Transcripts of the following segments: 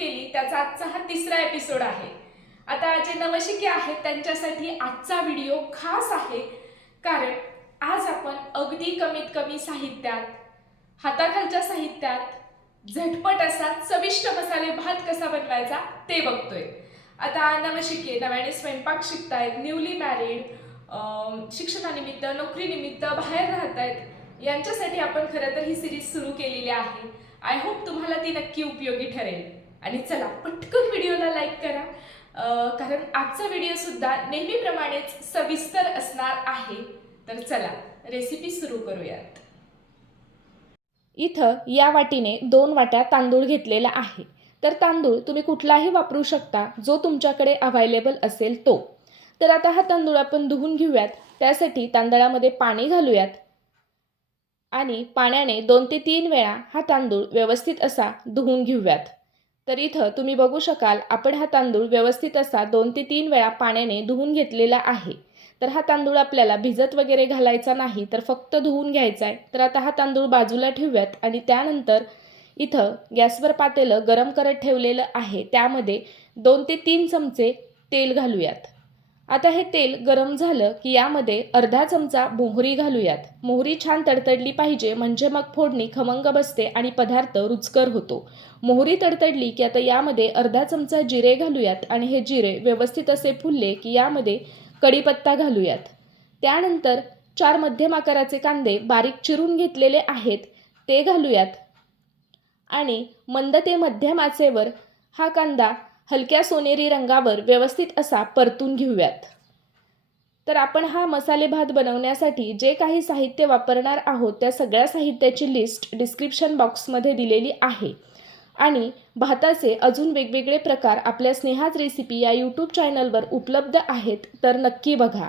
केली त्याचा आजचा हा तिसरा एपिसोड आहे. आता जे नवशिके आहेत त्यांच्यासाठी आजचा व्हिडिओ खास आहे. कारण आज आपण अगदी कमीत कमी साहित्यात हाताखालच्या साहित्यात झटपट असा चविष्ट मसाले भात कसा बनवायचा ते बघतोय. आता नवशिके नव्याने स्वयंपाक शिकतायत न्यूली मॅरिड शिक्षणानिमित्त नोकरीनिमित्त बाहेर राहत आहेत यांच्यासाठी आपण खरं तर ही सिरीज सुरू केलेली आहे. आय होप तुम्हाला ती नक्की उपयोगी ठरेल. आणि चला पटकन व्हिडिओला लाईक करा. कारण आजचा व्हिडिओसुद्धा नेहमीप्रमाणेच सविस्तर असणार आहे. तर चला रेसिपी सुरू करूयात. इथं या वाटीने दोन वाट्या तांदूळ घेतलेला आहे. तर तांदूळ तुम्ही कुठलाही वापरू शकता जो तुमच्याकडे अव्हायलेबल असेल तो. तर आता हा तांदूळ आपण धुवून घेऊयात. त्यासाठी तांदळामध्ये पाणी घालूयात. आणि पाण्याने दोन ते तीन वेळा हा तांदूळ व्यवस्थित असा धुवून घेऊयात. तर इथं तुम्ही बघू शकाल आपण हा तांदूळ व्यवस्थित असा दोन ते तीन वेळा पाण्याने धुवून घेतलेला आहे. तर हा तांदूळ आपल्याला भिजत वगैरे घालायचा नाही तर फक्त धुवून घ्यायचा आहे तर आता हा तांदूळ बाजूला ठेवूयात आणि त्यानंतर इथं गॅसवर पातेलं गरम करत ठेवलेलं आहे. त्यामध्ये दोन ते तीन चमचे तेल घालूयात. आता हे तेल गरम झालं की यामध्ये अर्धा चमचा मोहरी घालूयात. मोहरी छान तडतडली पाहिजे म्हणजे मग फोडणी खमंग बसते आणि पदार्थ रुचकर होतो. मोहरी तडतडली की आता यामध्ये अर्धा चमचा जिरे घालूयात आणि हे जिरे व्यवस्थित असे फुलले की यामध्ये कढीपत्ता घालूयात. त्यानंतर चार मध्यम आकाराचे कांदे बारीक चिरून घेतलेले आहेत ते घालूयात. आणि मंद ते मध्यम आचेवर हा कांदा हलक्या सोनेरी रंगावर व्यवस्थित असा परतून घेऊयात. तर आपण हा मसाले भात बनवण्यासाठी जे काही साहित्य वापरणार आहोत त्या सगळ्या साहित्याची लिस्ट डिस्क्रिप्शन बॉक्समध्ये दिलेली आहे. आणि भाताचे अजून वेगवेगळे प्रकार आपल्या स्नेहाच रेसिपी या यूट्यूब चॅनलवर उपलब्ध आहेत तर नक्की बघा.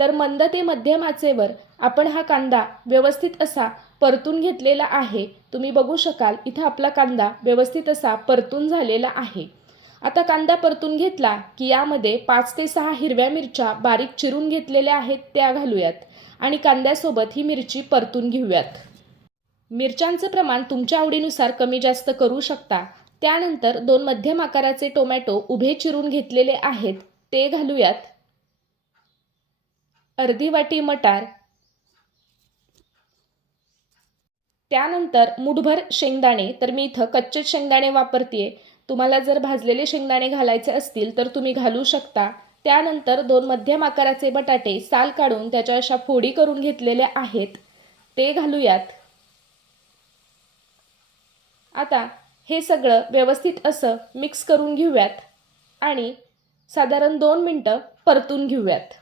तर मंद ते मध्यम आचेवर आपण हा कांदा व्यवस्थित असा परतून घेतलेला आहे. तुम्ही बघू शकाल इथं आपला कांदा व्यवस्थित असा परतून झालेला आहे. आता कांदा परतून घेतला की यामध्ये पाच ते सहा हिरव्या मिरच्या बारीक चिरून घेतलेल्या आहेत त्या घालूयात आणि कांद्यासोबत ही मिरची परतून घेऊयात. मिरच्यांचं प्रमाण तुमच्या आवडीनुसार कमी जास्त करू शकता. त्यानंतर दोन मध्यम आकाराचे टोमॅटो उभे चिरून घेतलेले आहेत ते घालूयात. अर्धी वाटी मटार. त्यानंतर मुठभर शेंगदाणे तर मी इथं कच्चे शेंगदाणे वापरते तुम्हाला जर भाजलेले शेंगदाणे घालायचे असतील तर तुम्ही घालू शकता. त्यानंतर दोन मध्यम आकाराचे बटाटे साल काढून त्याच्या अशा फोडी करून घेतलेल्या आहेत. ते घालूयात. आता हे सगळं व्यवस्थित असं मिक्स करून घेऊयात आणि साधारण दोन मिनटं परतून घेऊयात.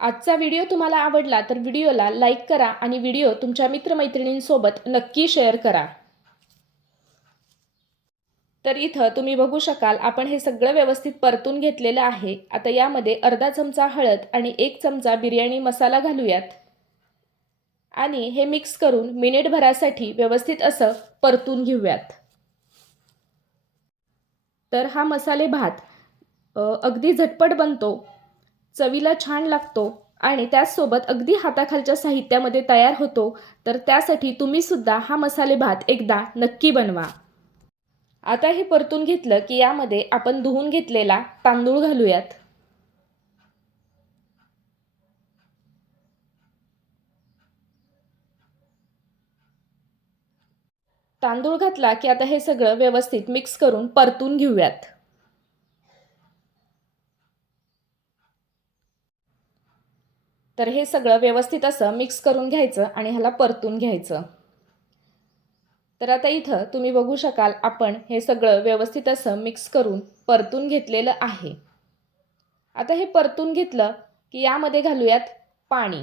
आजचा व्हिडिओ तुम्हाला आवडला तर व्हिडिओला लाईक करा आणि व्हिडिओ तुमच्या मित्रमैत्रिणींसोबत नक्की शेअर करा. तर इथं तुम्ही बघू शकाल आपण हे सगळं व्यवस्थित परतून घेतलेलं आहे. आता यामध्ये अर्धा चमचा हळद आणि एक चमचा बिर्याणी मसाला घालूयात. आणि हे मिक्स करून मिनिटभरासाठी व्यवस्थित असं परतून घेऊयात. तर हा मसाले भात अगदी झटपट बनतो चवीला छान लागतो आणि त्याचसोबत अगदी हाताखालच्या साहित्यामध्ये तयार होतो तर त्यासाठी तुम्ही सुद्धा हा मसाले भात एकदा नक्की बनवा. आता हे परतून घेतलं की यामध्ये आपण धुवून घेतलेला तांदूळ घालूयात. तांदूळ घातला की आता हे सगळं व्यवस्थित मिक्स करून परतून घेऊयात. तर हे सगळं व्यवस्थित असं मिक्स करून घ्यायचं आणि ह्याला परतून घ्यायचं. तर आता इथं तुम्ही बघू शकाल आपण हे सगळं व्यवस्थित असं मिक्स करून परतून घेतलेलं आहे. आता हे परतून घेतलं की यामध्ये घालूयात पाणी.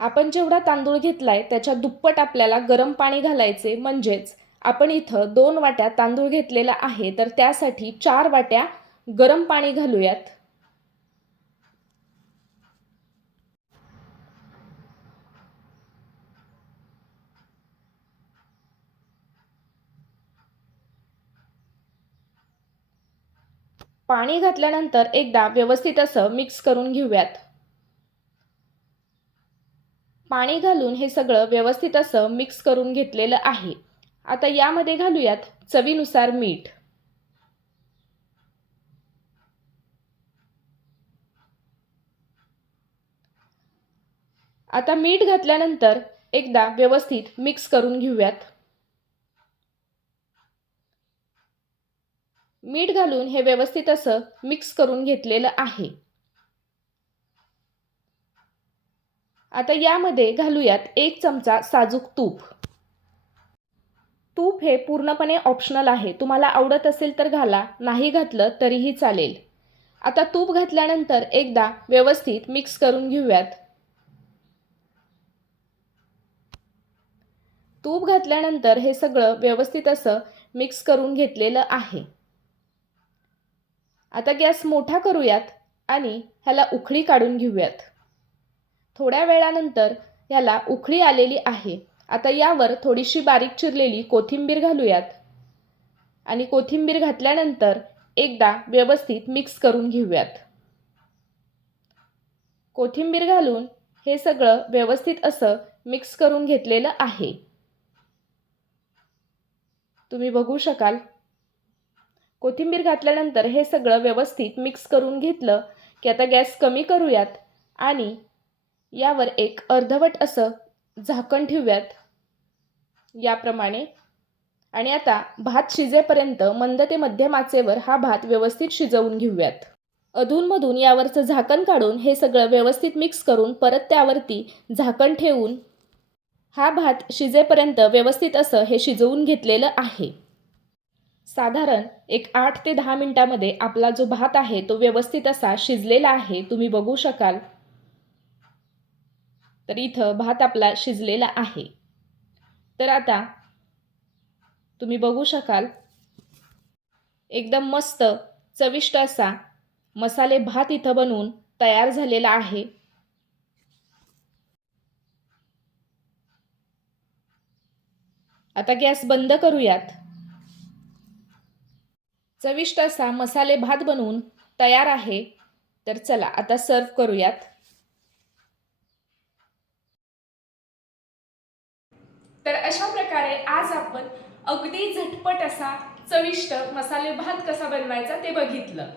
आपण जेवढा तांदूळ घेतला आहे त्याच्या दुप्पट आपल्याला गरम पाणी घालायचे म्हणजेच आपण इथं दोन वाट्या तांदूळ घेतलेला आहे तर त्यासाठी चार वाट्या गरम पाणी घालूयात. पाणी घातल्यानंतर एकदा व्यवस्थित असं मिक्स करून घेऊयात. पाणी घालून हे सगळं व्यवस्थित असं मिक्स करून घेतलेलं आहे. आता यामध्ये घालूयात चवीनुसार मीठ. आता मीठ घातल्यानंतर एकदा व्यवस्थित मिक्स करून घेऊयात. मीठ घालून हे व्यवस्थित असं मिक्स करून घेतलेलं आहे. आता यामध्ये घालूयात एक चमचा साजूक तूप. तूप हे पूर्णपणे ऑप्शनल आहे. तुम्हाला आवडत असेल तर घाला नाही घातलं तरीही चालेल. आता तूप घातल्यानंतर एकदा व्यवस्थित मिक्स करून घेऊयात. तूप घातल्यानंतर हे सगळं व्यवस्थित असं मिक्स करून घेतलेलं आहे. आता गॅस मोठा करूयात आणि ह्याला उखळी काढून घेऊयात. थोड्या वेळानंतर ह्याला उखळी आलेली आहे. आता यावर थोडीशी बारीक चिरलेली कोथिंबीर घालूयात. आणि कोथिंबीर घातल्यानंतर एकदा व्यवस्थित मिक्स करून घेऊयात. कोथिंबीर घालून हे सगळं व्यवस्थित असं मिक्स करून घेतलेलं आहे. तुम्ही बघू शकाल कोथिंबीर घातल्यानंतर हे सगळं व्यवस्थित मिक्स करून घेतलं की आता गॅस कमी करूयात आणि यावर एक अर्धवट असं झाकण ठेवूयात. याप्रमाणे. आणि आता भात शिजेपर्यंत मंद ते मध्यम आचेवर हा भात व्यवस्थित शिजवून घेऊयात. अधूनमधून यावरचं झाकण काढून हे सगळं व्यवस्थित मिक्स करून परत त्यावरती झाकण ठेवून हा भात शिजेपर्यंत व्यवस्थित असं हे शिजवून घेतलेलं आहे. साधारण एक आठ ते दहा मिनटामध्ये आपला जो भात आहे तो व्यवस्थित असा शिजलेला आहे तुम्ही बघू शकाल. तर इथं भात आपला शिजलेला आहे. तर आता तुम्ही बघू शकाल. एकदम मस्त चविष्ट असा मसाले भात इथं बनवून तयार झालेला आहे. आता गॅस बंद करूयात. चविष्ट असा मसाले भात बनवून तयार आहे. तर चला आता सर्व करूयात. तर अशा प्रकारे आज आपण अगदी झटपट असा चविष्ट मसाले भात कसा बनवायचा ते बघितलं.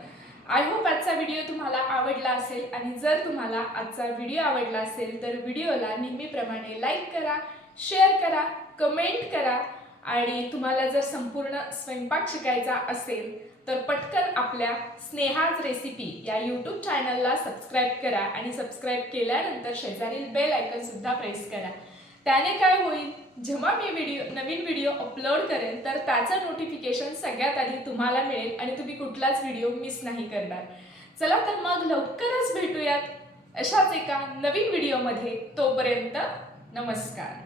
आय होप आजचा व्हिडिओ तुम्हाला आवडला असेल आणि जर तुम्हाला आजचा व्हिडिओ आवडला असेल तर व्हिडिओला नेहमीप्रमाणे लाईक करा शेअर करा कमेंट करा. आणि तुम्हाला जर संपूर्ण स्वयंपाक शिकायचा असेल तर पटकन आपल्या स्नेहाज रेसिपी या यूट्यूब चॅनलला सबस्क्राईब करा आणि सबस्क्राईब केल्यानंतर शेजारील बेल आयकनसुद्धा प्रेस करा. त्याने काय होईल? जेव्हा मी व्हिडिओ नवीन व्हिडिओ अपलोड करेन तर त्याचं नोटिफिकेशन सगळ्यात आधी तुम्हाला मिळेल आणि तुम्ही कुठलाच व्हिडिओ मिस नाही करणार. चला तर मग लवकरच भेटूयात अशाच एका नवीन व्हिडिओमध्ये तोपर्यंत नमस्कार.